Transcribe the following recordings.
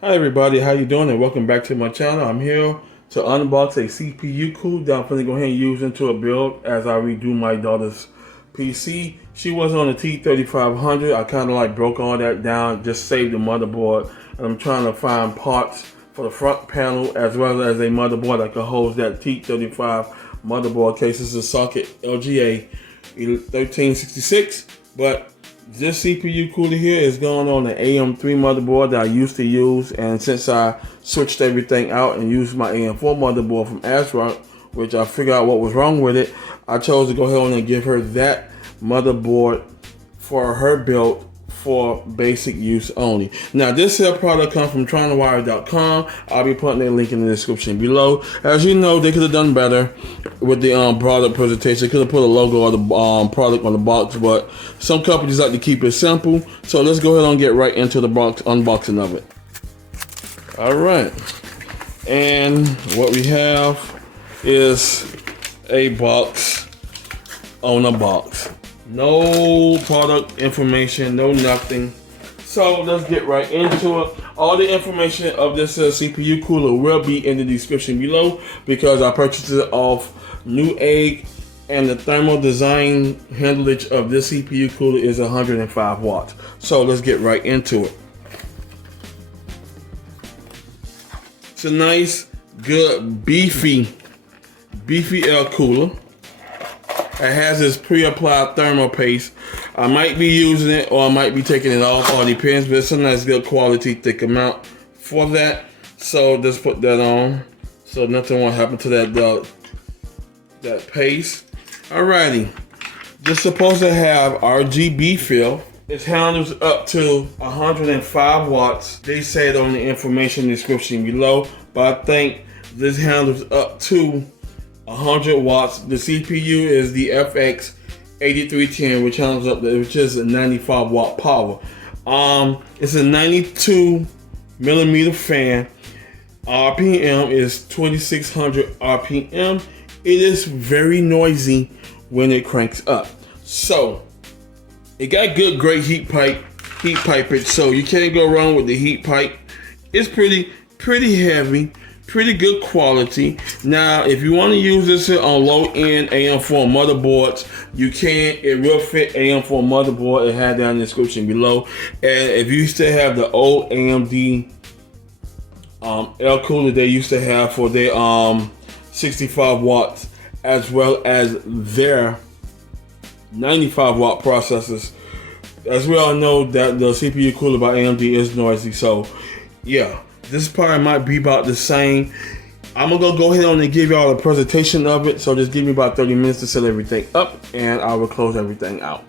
Hi everybody, how you doing and welcome back to my channel. I'm here to unbox a CPU cooler that I'm going to go ahead and use into a build as I redo my daughter's PC. She was on the T3500. I kind of like broke all that down, just saved the motherboard, and I'm trying to find parts for the front panel as well as a motherboard that can hold that T35 motherboard case. This is a socket LGA 1366, but this CPU cooler here is going on the AM3 motherboard that I used to use, and since I switched everything out and used my AM4 motherboard from ASRock, which I figured out what was wrong with it, I chose to go ahead and give her that motherboard for her build for basic use only. Now this here product comes from Tronwire.com. I'll be putting a link in the description below. As you know, they could have done better with the product presentation. Could have put a logo of the product on the box, but some companies like to keep it simple. So let's go ahead and get right into the box unboxing of it. All right, and what we have is a box on a box. No product information, no nothing. So let's get right into it. All the information of this CPU cooler will be in the description below because I purchased it off Newegg, and the thermal design handlage of this CPU cooler is 105 watts. So let's get right into it. It's a nice, good, beefy air cooler. It has this pre-applied thermal paste. I might be using it or I might be taking it off, all depends, but it's a nice good quality thick amount for that. So let's put that on so nothing won't happen to that paste. Alrighty, this is supposed to have RGB fill. It handles up to 105 watts. They say it on the information description below, but I think this handles up to 100 watts. The CPU is the FX 8310, which handles up to, which is a 95 watt power. It's a 92 millimeter fan. RPM is 2600 RPM. It is very noisy when it cranks up. So it got great heat pipage. So you can't go wrong with the heat pipe. It's pretty heavy. Pretty good quality. Now, if you want to use this on low-end AM4 motherboards, you can. It will fit AM4 motherboard. It had that in the description below. And if you still have the old AMD air cooler they used to have for their 65 watts, as well as their 95 watt processors, as we all know that the CPU cooler by AMD is noisy. So, yeah. This part might be about the same. I'm gonna go ahead on and give y'all a presentation of it. So just give me about 30 minutes to set everything up and I will close everything out.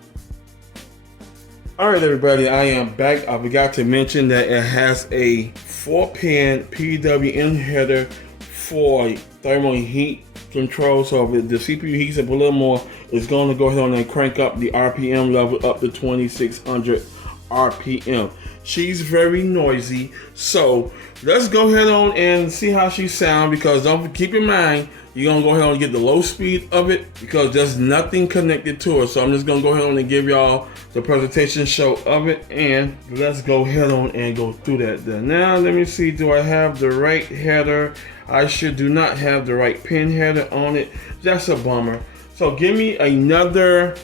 All right, everybody, I am back. I forgot to mention that it has a 4-pin PWM header for thermal heat control. So if the CPU heats up a little more, it's gonna go ahead and crank up the RPM level up to 2600 RPM. She's very noisy, so let's go ahead on and see how she sounds, because don't keep in mind you're gonna go ahead and get the low speed of it because there's nothing connected to it. So I'm just gonna go ahead on and give y'all the presentation show of it, and let's go ahead on and go through that then. Now let me see, do I have the right header? I do not have the right pin header on it. That's a bummer. So give me another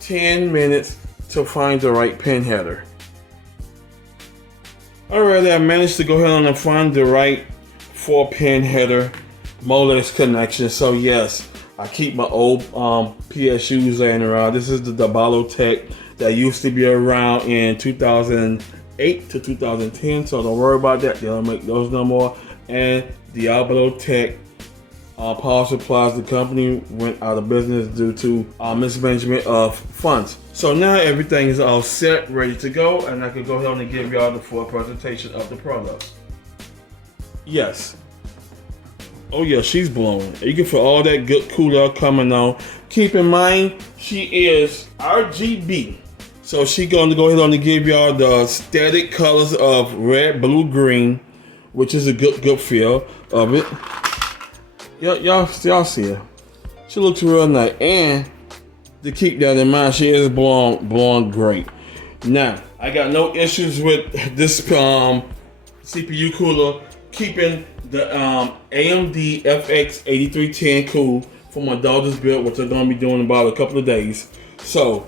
10 minutes to find the right pin header. Alright, I managed to go ahead and find the right 4-pin header Molex connection. So yes, I keep my old PSUs laying around. This is the Diablo Tech that used to be around in 2008 to 2010. So don't worry about that. They don't make those no more. And Diablo Tech power supplies, the company went out of business due to mismanagement of funds. So now everything is all set, ready to go, and I can go ahead and give y'all the full presentation of the product. Yes. Oh yeah, she's blowing. You can feel all that good cooler coming on. Keep in mind, she is RGB. So she's going to go ahead and give y'all the static colors of red, blue, green, which is a good feel of it. Y'all see her. She looks real nice, and to keep that in mind, she is blonde great. Now, I got no issues with this CPU cooler, keeping the AMD FX 8310 cool for my daughter's build, which I'm going to be doing in about a couple of days. So,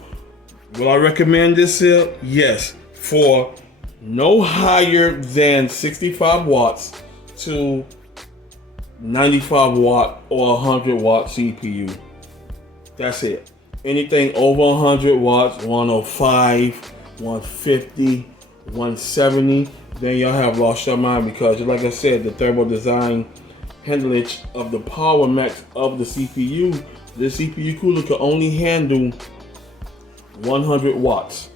will I recommend this here? Yes, for no higher than 65 watts to 95 watt or 100 watt CPU. That's it. Anything over 100 watts, 105, 150, 170, then y'all have lost your mind, because like I said, the turbo design handlage of the power max of the CPU, the CPU cooler can only handle 100 watts.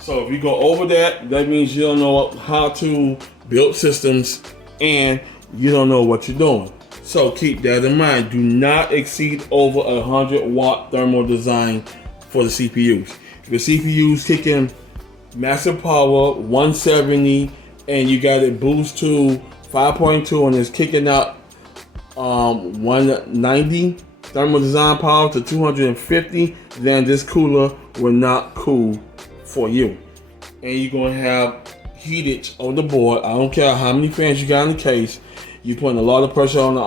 So if you go over that, that means you don't know how to build systems and you don't know what you're doing. So keep that in mind. Do not exceed over 100 watt thermal design for the CPUs. If your CPU's kicking massive power, 170, and you got it boost to 5.2 and it's kicking out 190 thermal design power to 250, then this cooler will not cool for you. And you're gonna have heatage on the board. I don't care how many fans you got in the case. You're putting a lot of pressure on the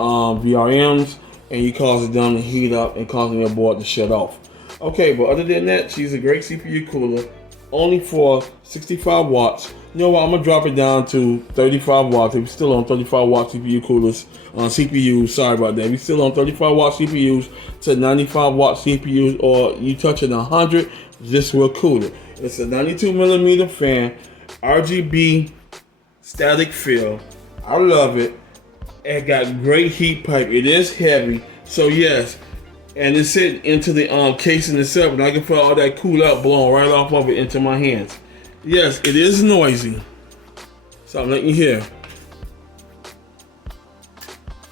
VRMs, and you causing them to heat up and causing your board to shut off. Okay, but other than that, she's a great CPU cooler, only for 65 watts. You know what, I'm gonna drop it down to 35 watts. If you're still on 35 watt CPU coolers, CPUs, sorry about that. If you're still on 35 watt CPUs to 95 watt CPUs, or you touching 100, this will cool it. It's a 92 millimeter fan, RGB static fill. I love it. It got great heat pipe. It is heavy, so yes, and it's sitting into the casing itself, and I can feel all that cool out blowing right off of it into my hands. Yes, it is noisy, so I'm letting you hear.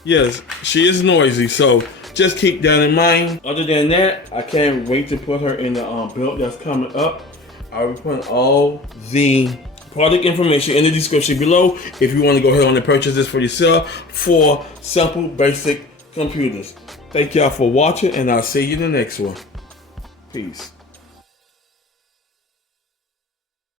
Yes, she is noisy, so just keep that in mind. Other than that, I can't wait to put her in the build that's coming up. I'll be putting all the product information in the description below if you want to go ahead and purchase this for yourself for simple, basic computers. Thank y'all for watching, and I'll see you in the next one. Peace.